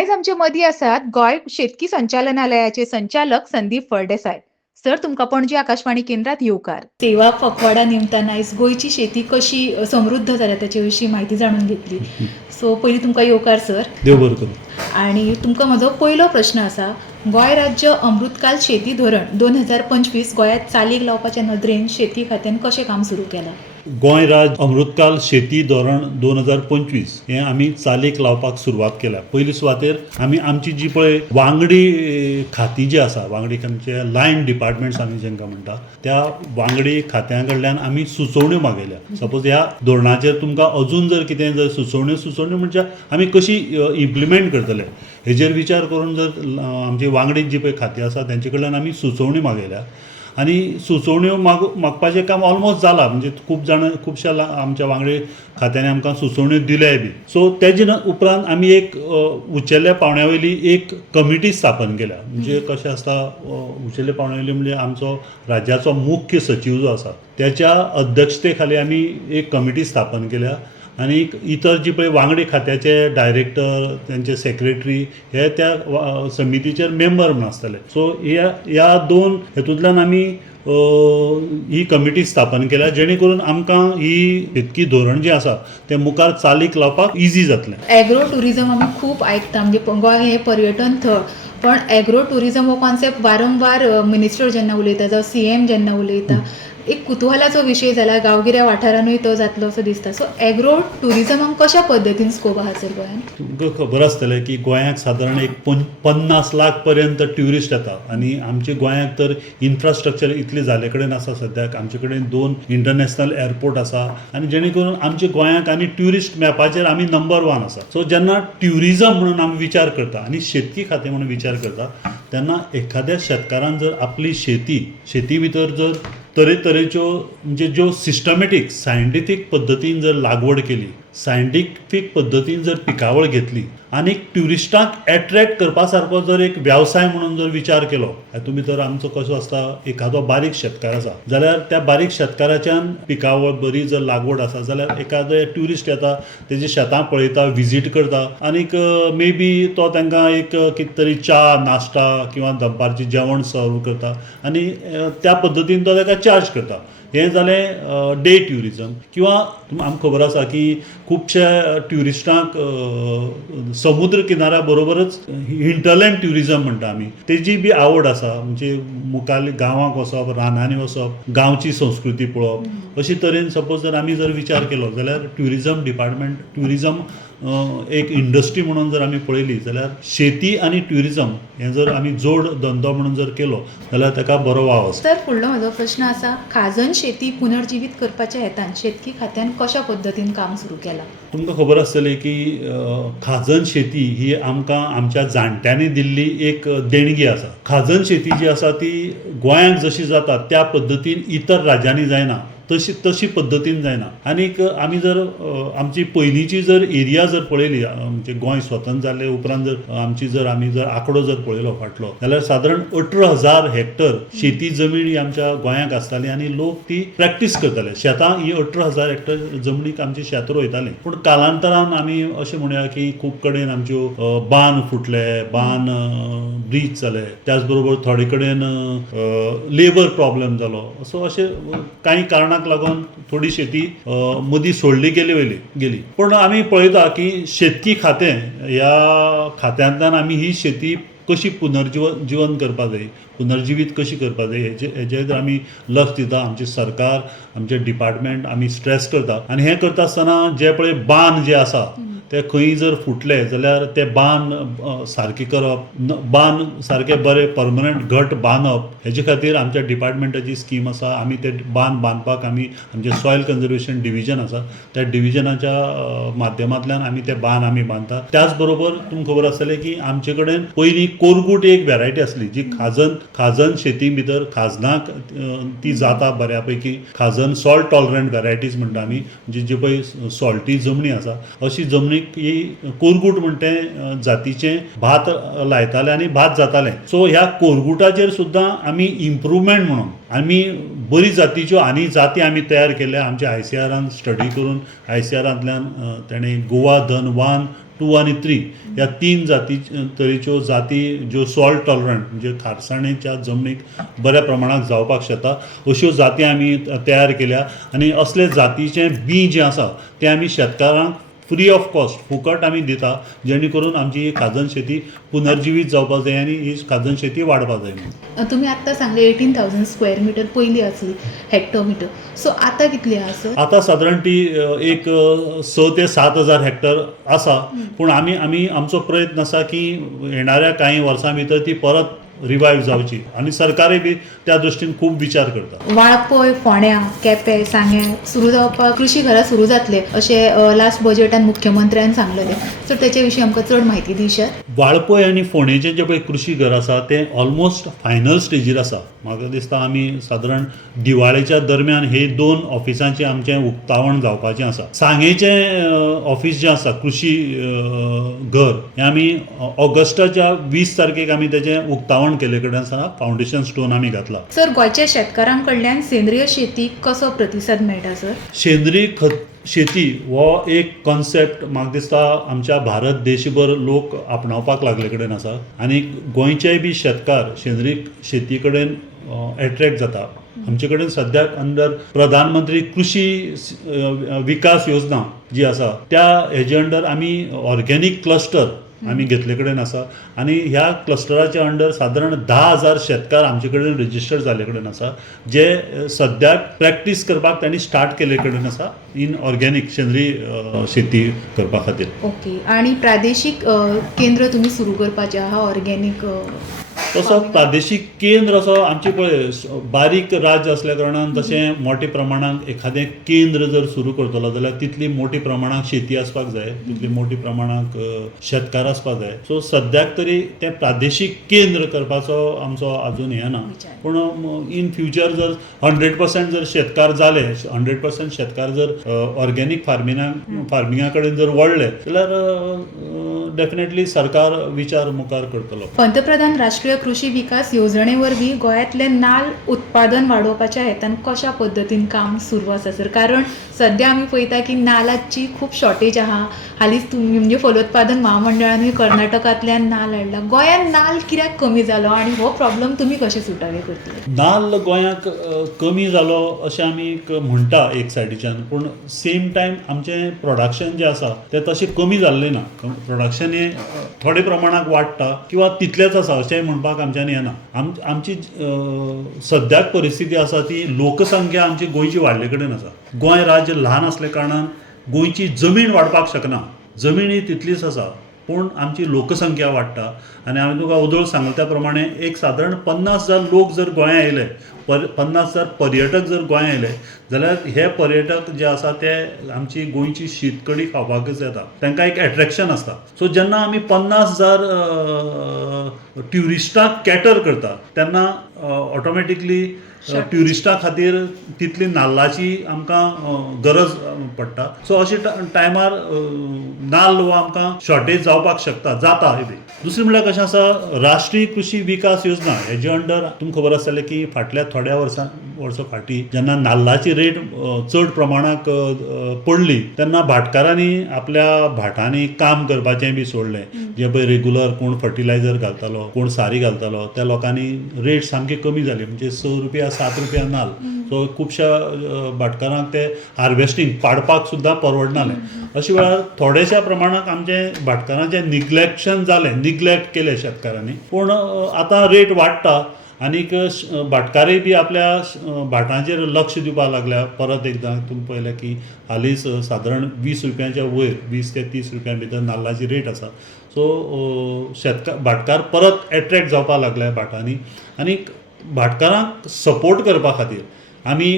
आयज आमचे मदीं आसात गोंय शेतकी संचालनालयाचे संचालक संदीप फळदेसाय. सर, तुमकां पणजी आकाशवाणी केंद्रात येवकार. सेवा पखवाडा निमतान आयज गोंयची शेती कशी समृद्ध जाल्या ताचे विशीं म्हायती जाणून घेतली. सो पयलीं तुमकां येवकार सर. देव बरें करूं. आणि तुमकां म्हजो पयलो प्रश्न आसा. गोंय राज्य अमृतकाल शेती धोरण 2025 गोंयांत चालीक लावपाच्या नदरेन शेती खात्यान कशें काम सुरू केलां? गोंय राज्य अमृतकाल शेती धोरण 2025 हें आमी चालीक लावपाक सुरवात केल्या. पयली सुवातेर आमी आमची जी पळय वांगडी खातीं जी आसा, वांगडी खात्याचे लायन डिपार्टमेंट्स आमी जेंका म्हणटा, त्या वांगडी खात्यां कडल्यान आमी सुचोवण्यो मागयल्या. सपोज ह्या धोरणाचेर तुमकां अजून जर कितें जर सुचोवण्यो म्हणजे आमी कशी इम्प्लिमेंट करतले हेजेर विचार करून जर आमची वांगडी जी पळय खातीं आसा तेंचे कडल्यान आमी सुचोवण्यो मागयल्या. आनी सुचोवण्यो मागपाचें काम ऑलमोस्ट जालां. म्हणजे खुबशा आमच्या वांगडी खात्यांनी आमकां सुचोवण्यो दिल्याय बी. सो तेजे उपरांत आमी एक उचेल्या पावंड्या एक कमिटी स्थापन केल्या. म्हणजे कशें आसता, उचेल्या पावंड्या म्हणजे आमचो राज्याचो मुख्य सचीव जो आसा त्याच्या अध्यक्षते खाली आमी एक कमिटी स्थापन केल्या. आनी इतर जी पळय वांगडी खात्याचे डायरेक्टर, तेंचे सेक्रेटरी हे त्या समितीचेर मेंबर म्हूण आसतले. सो ह्या दोन हेतूंतल्यान आमी ही कमिटी स्थापन केल्या, जेणे करून आमकां ही शेतकी धोरण जें आसा तें मुखार चालीक लावपाक इजी जातलें. एग्रो टुरिझम आमी खूब आयकता. म्हणजे गोंय हें पर्यटन थळ, पण एग्रो टुरिझम हो कॉन्सेप्ट वारंवार मिनिस्टर जेन्ना उलयता जावं CM जेन्ना उलयता, एक कुतुहलाचो विशय जाला. गांवगिऱ्या वाठारांतूय तो जातलो असो दिसता. सो एग्रो टुरिझमाक कशा पद्दतीन स्कोप आहा सर गोंयांत? तुमकां खबर आसतलें की गोंयांत सादारण एक 50 लाख पर्यंत ट्युरिस्ट येता. आनी आमच्या गोंयांत तर इन्फ्रास्ट्रक्चर इतले जाले कडेन आसा सद्याक. आमचे कडेन 2 इंटरनॅशनल एअरपोर्ट आसा आनी जेणे करून आमच्या गोंयांत आनी ट्युरिस्ट मॅपाचेर आमी नंबर 1 आसा. सो जेन्ना ट्युरिझम म्हणून आमी विचार करता आनी शेतकी खातें म्हणून विचार करता तेन्ना एखाद्या शेतकारान जर आपली शेती भितर जर तरेतरेच्यो म्हणजे ज्यो सिस्टमॅटीक सायंटिफीक पद्दतीन जर लागवड केली, सायंटिफीक पद्दतीन जर पिकावळ घेतली आनी ट्युरिस्टांक एट्रॅक्ट करपा सारको जर एक वेवसाय म्हणून जर विचार केलो, हातूंत भितर आमचो कसो आसता, एखादो बारीक शेतकार आसा जाल्यार त्या बारीक शेतकाराच्यान पिकावळ बरी जर लागवड आसा जाल्यार एखादो ट्युरिस्ट येता, तेजे शेतां पळयता, विजीट करता आनीक मे बी तो तांकां एक कितें तरी च्या, नाश्ता किंवा दनपारचें जेवण सर्व करता आनी त्या पद्दतीन तो ताका चार्ज करता. हें जालें डे ट्युरिझम. किंवा आमकां खबर आसा की खुबशे ट्युरिस्टांक समुद्र किनाऱ्या बरोबरच हिंटरलँड ट्युरिझम म्हणटा आमी, तेजी बी आवड आसा. म्हणजे मुखाल्ली गांवांक वचप, रानांनी वचप, गांवची संस्कृती पळोवप. अशे तरेन सपोज जर आमी जर विचार केलो जाल्यार ट्युरिझम डिपार्टमेंट, ट्युरिझम एक इंडस्ट्री म्हणून जर आमी पळयली जाल्यार शेती आनी ट्युरिझम हें जर आमी जोड धंदो म्हणून जर केलो जाल्यार ताका बरो वाव आसा. सर, फुडलो म्हजो प्रश्न आसा. खाजन शेती पुनर्जीवीत करपाच्या हेतान शेतकी खात्यान कशा पद्दतीन काम सुरू केलां? तुमकां खबर आसतलें की खाजन शेती ही आमकां आमच्या जाणट्यांनी दिल्ली एक देणगी आसा. खाजन शेती जी आसा ती गोंयांत जशी जाता त्या पद्दतीन इतर राज्यांनी जायना, तशी पद्दतीन जायना. आनीक आमी जर आमची पयलींची जर एरिया जर पळयली, म्हणजे गोंय स्वतंत्र जाल्ले उपरांत जर आमी जर आंकडो जर पळयलो फाटलो, जाल्यार सादारण 18,000 हेक्टर शेती जमीन ही आमच्या गोंयांत आसताली आनी लोक ती प्रॅक्टीस करताले. शेतां ही 18,000 हेक्टर जमनीक आमची शेत रोयतालीं. पूण कालांतरान आमी अशें म्हणया की खूब कडेन आमच्यो बांद फुटले, ब्रीज जाले, त्याच बरोबर थोडे कडेन लेबर प्रॉब्लेम जालो. सो अशें कांय कारणांक लागून थोडी शेती मदीं सोडली गेली. पूण आमी पळयता की शेतकी खातें ह्या खात्यांतल्यान आमी ही शेती कशी पुनर्जीवन करपाक जाय, पुनर्जीवीत कशी करपाक जाय हेजेर आमी लक्ष दिता. आमचे सरकार, आमचे डिपार्टमेंट आमी स्ट्रेस करता. आनी हें करता आसतना जे पळय बांद जे आसा ते खंय जर फुटले जाल्यार ते बांद सारके करप, बांद सारके बरे परमनंट घट बांदप, हेजे खातीर आमच्या डिपार्टमेंटाची स्कीम आसा. आमी ते बांद बांदपाक आमचे सॉयल कन्जर्वेशन डिविजन आसा, त्या डिविजनाच्या माध्यमांतल्यान आमी ते बांद आमी बांदता. त्याच बरोबर तुमकां खबर आसतलें की आमचे कडेन पयलीं कोरगूट एक वेरायटी आसली जी खाजन शेती भितर खाजनाक ती जाता बऱ्यापैकी. खाजन सॉल्ट टॉलरंट वेरायटीज म्हणटा आमी, म्हणजे जी पळय सॉल्टी जमनी आसा अशी जमनी ही कोरगूट म्हणटे जातीचें भात लायताले आनी भात जातालें. सो ह्या कोरगुटाचेर सुद्दां आमी इम्प्रुवमेंट म्हणून आमी बरी जातीच्यो आनी जाती आमी तयार केल्या. आमच्या ICAरान स्टडी करून ICAरांतल्यान तेणें गोवा धन 1 2 आणि 3 ह्या 3 तरेच्यो जाती ज्यो सॉल्ट टॉलरंट म्हणजे खारसाणेच्या जमनीक बऱ्या प्रमाणात जावपाक शकता अश्यो जाती आमी तयार केल्या आनी असले जातीचें बी जें आसा तें आमी शेतकारांक फ्री ऑफ कॉस्ट फुकट आमी दिता जेणे करून आमची ही खाजन शेती पुनर्जिवीत जावपाक जाय आनी ही खाजन शेती वाडपाक जाय म्हणून. तुम्ही आत्ता सांगले 18,000 स्क्वेअर मिटर पयलीं आसली हेक्टोमिटर, सो आतां कितली आहा सर? आतां सादारण ती एक 6 ते 7 हजार हेक्टर आसा, पूण आमी आमचो प्रयत्न आसा की येणाऱ्या कांय वर्सां भितर ती परत रिवायव जावची आनी सरकारूय बी त्या दृश्टीन खूब विचार करता. वाळपय, फोंड्या, केपें, सांगें सुरू जावपाक कृषी घरां सुरू जातले अशें लास्ट बजेटान मुख्यमंत्र्यान सांगलेलें, सो तेचे विशीं आमकां चड म्हायती दिशात. वाळपय आनी फोंडेचें जें पळय कृषी घर आसा तें ऑलमोस्ट फायनल स्टेजीर आसा. म्हाका दिसता आमी सादारण दिवाळेच्या दरम्यान हे 2 ऑफिसांचें आमचें उक्तावण जावपाचें आसा. सांगेचें ऑफिस जें आसा कृषी घर हें आमी ऑगस्टाच्या 20 तारखेक आमी तेचें उक्तावण केले कडेन आसा, फावंडेशन स्टोन आमी घातला. सर, गोंयच्या शेतकारां कडल्यान सेंद्रीय शेतीक कसो प्रतिसाद मेळटा सर? सेंद्रीय शेती हो एक कॉन्सेप्ट म्हाका दिसता आमच्या भारत देशभर लोक आपणावपाक लागले कडेन आसा आनी गोंयचेय बी शेतकार सेंद्रीय शेती कडेन एट्रॅक्ट जाता. आमचे कडेन सद्याक अंडर प्रधानमंत्री कृषी विकास योजना जी आसा त्या हेजे अंडर आमी ऑर्गेनीक क्लस्टर आमी घेतले कडेन आसा आनी ह्या क्लस्टराच्या अंडर सादारण 10,000 शेतकार आमचे कडेन रजिस्टर जाले कडेन आसा जे सद्याक प्रॅक्टीस करपाक तांणी स्टार्ट केले कडेन आसा इन ऑर्गेनीक सेंद्रीय शेती करपा खातीर. ओके, आणि प्रादेशीक केंद्र तुमी सुरू करपाचे आहा ऑर्गेनीक? तसो प्रादेशीक केंद्र असो आमचे पळय बारीक राज्य असल्या कारणान तशें मोठे प्रमाणांत एखादें केंद्र जर सुरू करतलो जाल्यार तितली मोठी प्रमाणांत शेती आसपाक जाय, तितली मोठी प्रमाणांत शेतकार आसपाक जाय. सो सद्याक तरी तें प्रादेशीक केंद्र करपाचो आमचो आजून हें ना, पूण इन फ्युचर जर 100% जर शेतकार जाले, 100% शेतकार जर ऑर्गेनीक फार्मिंगा कडेन जर वळले जाल्यार डेफिनेटली सरकार विचार मुखार करतलो. पंतप्रधान राष्ट्रीय कृषी विकास येवजणे वरवीं गोंयांतले नाल्ल उत्पादन वाडोवपाच्या हेतान कशा पद्दतीन काम सुरू आसा सर? कारण सध्या आमी पळयता की नाल्लाची खूब शॉर्टेज आहा. हालींच तुमी म्हणजे फलोत्पादन महामंडळानूय कर्नाटकांतल्यान नाल्ल हाडला. गोंयांत नाल्ल कित्याक कमी जालो आनी हो प्रॉब्लेम तुमी कशे सुटावे करतले? नाल्ल गोंयांत कमी जालो अशें आमी म्हणटा एक सायडीच्यान, पूण सेम टायम आमचें प्रोडक्शन जें आसा तें तशें कमी जाल्लें ना. प्रोडक्शन हें थोडे प्रमाणांत वाडटा किंवा तितलेंच आसा अशेंय म्हणपाक आमच्यान येना. आमची सद्याक परिस्थिती आसा ती लोकसंख्या आमची गोंयची वाडले कडेन आसा. गोंय राज्य ल्हान असल्या कारणान गोंयची जमीन वाडपाक शकना, जमीन ही तितलीच आसा पूण आमची लोकसंख्या वाडटा आनी हांवें तुका उदळ सांगले त्या प्रमाणे एक सादारण 50,000 लोक जर गोंया येयले, 50,000 पर्यटक जर गोंया येयले जाल्यार हे पर्यटक जे आसा ते आमची गोंयची शीतकडी खावपाकच येता, तांकां एक एट्रॅक्शन आसता. सो जेन्ना आमी 50,000 ट्युरिस्टांक कॅटर करता तेन्ना ऑटोमॅटिकली ट्युरिस्टां खातीर तितली नाल्लाची आमकां गरज पडटा. सो अशे टायमार नाल्ल हो आमकां शॉर्टेज जावपाक शकता, जाता. दुसरें म्हणल्यार कशें आसा, राष्ट्रीय कृषी विकास योजना हेजे अंडर तुमकां खबर आसतलें की फाटल्या थोड्या वर्सां फाटीं जेन्ना नाल्लाची रेट चड प्रमाणाक पडली तेन्ना भाटकारांनी आपल्या भाटांनी काम करपाचें बी सोडलें. जे पळय रेग्युलर कोण फर्टिलायझर घालतालो, कोण सारी घालतालो, त्या लोकांनी रेट सामकी कमी जाली, म्हणजे 6 रुपया 7 रुपया नाल्ल. सो खुबश्या भाटकारांक ते हार्वेस्टींग पाडपाक सुद्दां परवडनालें. अशे वेळार थोड्याशा प्रमाणांत आमचें भाटकारांचें निग्लेक्ट केलें शेतकारांनी, पूण आतां रेट वाडटा आनीक भाटकारूय बी आपल्या भाटांचेर लक्ष दिवपाक लागल्या. परत एकदां तुमी पळयलें की हालींच सादारण 20 रुपयांच्या वयर 20 ते 30 रुपयां भितर नाल्लाची रेट आसा. सो भाटकार परत एट्रॅक्ट जावपाक लागल्या भाटांनी आनीक भाटकारांक सपोर्ट करपा खातीर आमी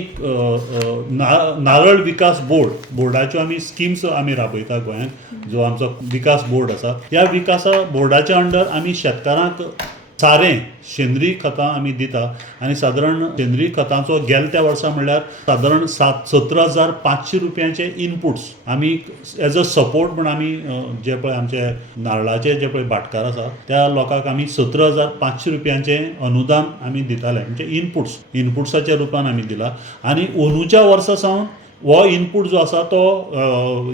नारळ विकास बोर्डाच्यो आमी स्किम्स आमी राबयता गोंयांत. जो आमचो विकास बोर्ड आसा त्या विकास बोर्डाच्या अंडर आमी शेतकारांक सारें सेंद्रीय खतां आमी दिता आनी सादारण सेंद्रीय खतांचो गेल्या त्या वर्सा म्हणल्यार सादारण 17,500 रुपयांचे इनपुट्स आमी एज अ सपोर्ट म्हण आमी जे पळय आमचे नारळाचे जे पळय भाटकार आसा त्या लोकांक आमी 17,500 रुपयांचे अनुदान आमी दिताले, म्हणजे इनपुट्साच्या रुपान आमी दिला. आनी अंदूच्या वर्सा सावन हो इनपूट जो आसा तो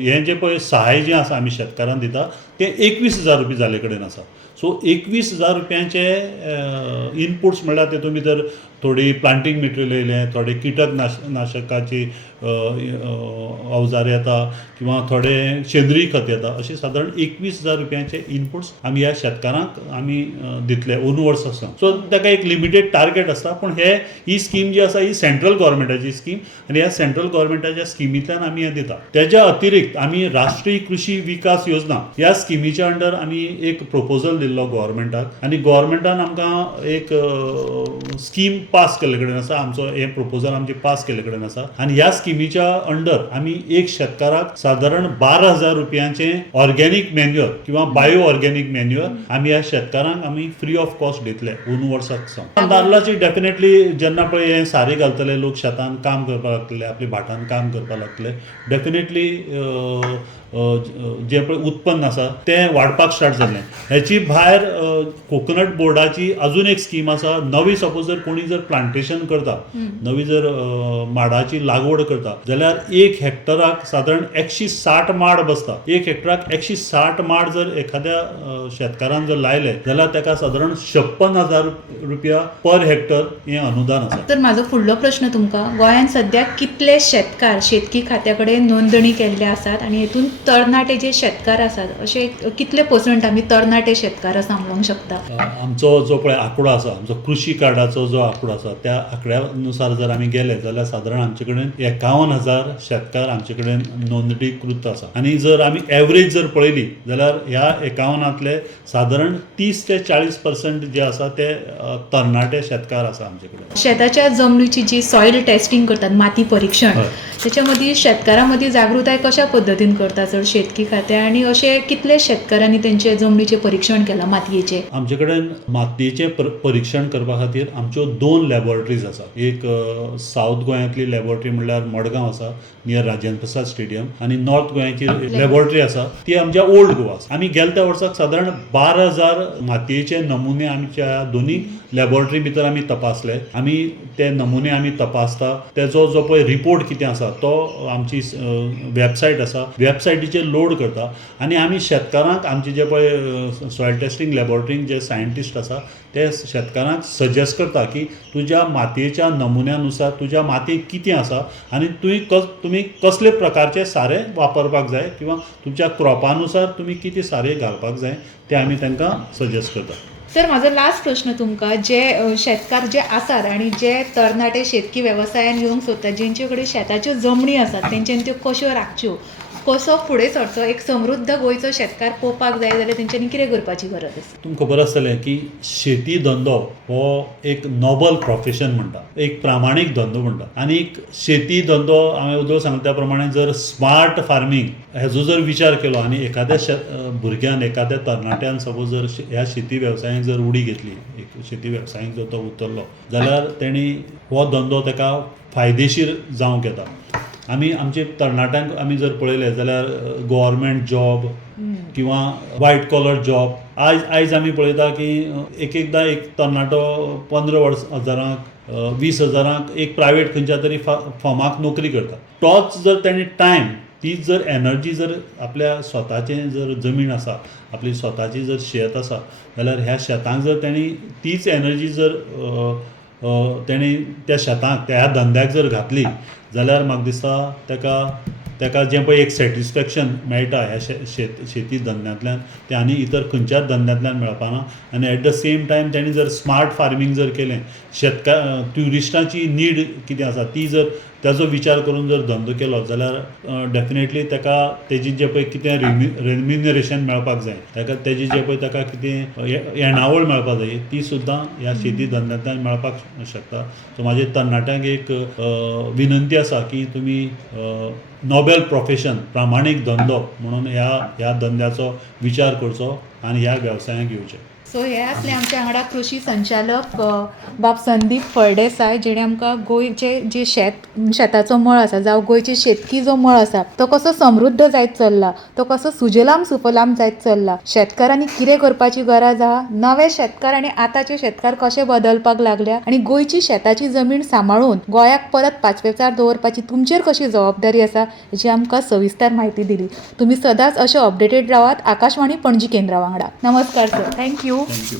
हें जें पळय सहाय जें आसा आमी शेतकारांक दिता ते 21,000 रुपये जाले कडेन आसा. सो 21,000 रुपयांचे इनपुट्स म्हणल्यार तेतून भितर थोडी प्लांटींग मटेरियल येयलें, थोडे कीटक नाशकाची अवजार येता किंवा थोडे सेंद्रीय खत येता, अशें सादारण 21,000 रुपयांचे इनपुट्स आमी ह्या शेतकारांक आमी दितले अंदूं वर्सा सावन. सो ताका एक लिमिटेड टार्गेट आसता, पूण ही स्कीम जी आसा ही सेंट्रल गव्हर्मेंटाची स्कीम आनी ह्या सेंट्रल गव्हर्मेंटाच्या स्किमींतल्यान आमी हें दिता. तेज्या अतिरिक्त आमी राष्ट्रीय कृषी विकास योजना ह्या स्किमीच्या अंडर आमी एक प्रपोजल दिल्लो गव्हर्मेंटाक आनी गव्हर्मेंटान आमकां एक स्कीम पास केल्ले कडेन आसा. आमचो हें प्रपोजल आमचें पास केल्ले कडेन आसा आनी ह्या स्किमीच्या अंडर आमी एक शेतकाराक सादारण 12,000 रुपयांचे ऑर्गेनीक मॅन्युअर किंवा बायो ऑर्गेनीक मॅन्युअर आमी ह्या शेतकारांक आमी फ्री ऑफ कॉस्ट दितले अंदूं वर्साक सावन. नाल्लाची डेफिनेटली जेन्ना पळय हे सारे घालतले लोक शेतान काम करपाक लागतले, आपल्या भाटान काम करपाक लागतले, डेफिनेटली जे पळय उत्पन्न आसा तें वाडपाक स्टार्ट जालें. हेची भायर कोकोनट बोर्डाची अजून एक स्कीम आसा. नवी सपोज जर कोणी जर प्लांटेशन करता, नवी जर माडाची लागवड करता जाल्यार 1 हेक्टराक सादारण 160 माड बसता. 1 हेक्टराक 160 माड जर एखाद्या शेतकारान जर लायले जाल्यार ताका सादारण 56,000 रुपया पर हेक्टर हें अनुदान आसा. तर म्हाजो फुडलो प्रश्न तुमकां, गोंयांत सद्याक कितले शेतकार शेतकी खात्या कडेन नोंदणी केल्ले आसात आनी हेतून तरणाटे जे शेतकार आसात अशे कितले पर्संट आमी तरणाटे शेतकार सांगूंक शकता? आमचो जो पळय आंकडो आसा, आमचो कृषी कार्डाचो जो आंकडो आसा त्या आंकड्यानुसार जर आमी गेले जाल्यार सादारण आमचे कडेन 51,000 शेतकार आमचे कडेन नोंदणीकृत आसा. आनी जर आमी एवरेज जर पळयली जाल्यार ह्या 51,000तले सादारण 30 ते 40% जे आसा ते तरणाटे शेतकार आसा आमचे कडेन. शेताच्या जमनीची जी सॉयल टेस्टिंग करतात, माती परीक्षण, त्याच्या मदीं शेतकारां मदीं जागृताय कशा पद्दतीन करता चड शेतकी खात्या, आनी अशे कितले शेतकारांनी तेंचे जमनीचें परीक्षण केलां मातयेचें? आमचे कडेन मातयेचें परीक्षण करपा खातीर आमच्यो 2 लॅबोरेटरीज आसा. एक सावथ गोंयांतली लॅबोरेटरी म्हणल्यार मडगांव आसा नियर राजेंद्र प्रसाद स्टेडियम, आनी नॉर्थ गोंयाची लॅबोरेटरी आसा ती आमच्या ओल्ड गोवा आसा. आमी गेल्या त्या वर्साक सादारण 12,000 मातयेचे नमुने आमच्या दोनूय लॅबोरेटरी भितर आमी तपासले. आमी ते नमुने आमी तपासता, तेजो जो पळय रिपोर्ट कितें आसा तो आमची वेबसायट आसा, वेबसायटीचेर लोड करता आनी आमी शेतकारांक आमचे जे पळय सॉयल टेस्टिंग लॅबोरेटरींत जे सायंटिस्ट आसा ते शेतकारांक सजेस्ट करता की तुज्या मातयेच्या नमुन्यानुसार तुज्या मातयेक कितें आसा आनी तुमी कसले प्रकारचे सारे वापरपाक जाय किंवा तुमच्या क्रॉपानुसार तुमी कितें सारे घालपाक जाय ते आमी तांकां सजेस्ट करता. सर, म्हाजो लास्ट प्रश्न तुमकां, जे शेतकार जे आसात आनी जे तरणाटे शेतकी वेवसायान येवंक सोदतात, जेंचे कडेन शेताच्यो जमनी आसात, तेंच्यांनी त्यो कश्यो राखच्यो, कसो फुडें सरचो, एक समृद्ध गोंयचो शेतकार पळोवपाक जाय जाल्यार तेंच्यांनी कितें करपाची गरज आसा? तुमकां खबर आसतलें की शेती धंदो हो एक नॉबल प्रोफेशन म्हणटा, एक प्रामाणीक धंदो म्हणटा. आनी शेती धंदो हांवें उदो सांगले त्या प्रमाणे जर स्मार्ट फार्मींग हेजो जर विचार केलो आनी एखाद्या भुरग्यान, एखाद्या तरणाट्यान सपोज जर ह्या शेती वेवसायांत जर उडी घेतली, एक शेती वेवसायांत जर तो उतरलो जाल्यार तेणी हो धंदो ताका फायदेशीर जावंक येता. आमी आमचे तरणाट्यांक आमी जर पळयले जाल्यार गव्हर्मेंट जॉब किंवा व्हायट कॉलर जॉब आयज आमी पळयता की एकदां एक तरणाटो 15,000 20,000 एक प्रायवेट खंयच्या तरी फर्माक नोकरी करता. तोच जर तेणी टायम, तीच जर एनर्जी जर आपल्या स्वताचें जर जमीन आसा, आपली स्वताची जर शेत आसा जाल्यार ह्या शेतांक जर तेणी तीच एनर्जी जर तेणी त्या शेतांक, त्या धंद्याक जर घातली जाल्यार म्हाका दिसता ताका जें पळय एक सॅटिस्फॅक्शन मेळटा ह्या शेती धंद्यांतल्यान तें आनी इतर खंयच्याच धंद्यांतल्यान मेळपाना. आनी एट द सेम टायम तेणी जर स्मार्ट फार्मींग जर केलें, ट्युरिस्टांची नीड कितें आसा ती जर ताजो विचार करून जर धंदो केलो जाल्यार डेफिनेटली ताका तेजी जें पळय कितें रेम्युनरेशन मेळपाक जाय, ताका तेजी जें पळय ताका कितें येणावळ मेळपाक जाय ती सुद्दां ह्या शेती धंद्यांतल्यान मेळपाक शकता. सो म्हाजे तरणाट्यांक एक विनंती आसा की तुमी नॉबल प्रोफेशन, प्रामाणीक धंदो म्हणून ह्या धंद्याचो विचार करचो आनी ह्या वेवसायांत येवचें. सो हे असले आमचे वांगडा कृषी संचालक बाब संदीप फळदेसाय जेणे आमकां गोंयचे जे शेताचो मळ आसा जावं गोंयची शेतकी जो मळ आसा तो कसो समृद्ध जायत चल्ला, तो कसो सुजलाम सुफलाम जायत चल्ला, शेतकारांनी कितें करपाची गरज आहा, नवे शेतकार आनी आतांचे शेतकार कशे बदलपाक लागल्या आनी गोंयची शेताची जमीन सांबाळून गोंयाक परत पांचवेचार दवरपाची तुमचेर कशी जबाबदारी आसा हेची आमकां सविस्तर म्हायती दिली. तुम्ही सदांच अशे अपडेटेड रावात आकाशवाणी पणजी केंद्रा वांगडा. नमस्कार सर. थँक्यू. थँक्यू.